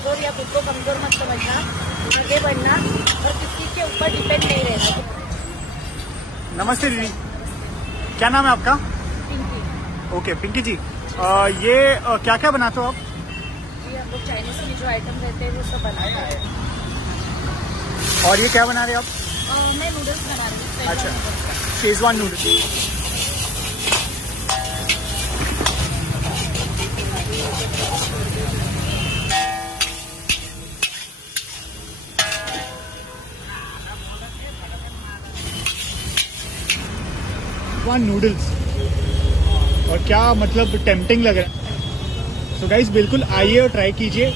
कमजोर या खुद को कमजोर मत समझना, आगे बढ़ना और किसी के ऊपर डिपेंड नहीं रहना। नमस्ते दीदी, क्या नाम है आपका? पिंकी, ओके पिंकी जी, ये क्या क्या बनाते हो आप? ये हम लोग चाइनीज के जो आइटम रहते हैं वो सब बनाते हैं। और ये क्या बना रहे हैं आप? मैं नूडल्स बना रही हूँ। अच्छा, शेजवान नूडल्स। शेजवान नूडल्स, और क्या मतलब टेम्पटिंग लग रहा है। सो गाइस बिल्कुल आइए और ट्राई कीजिए।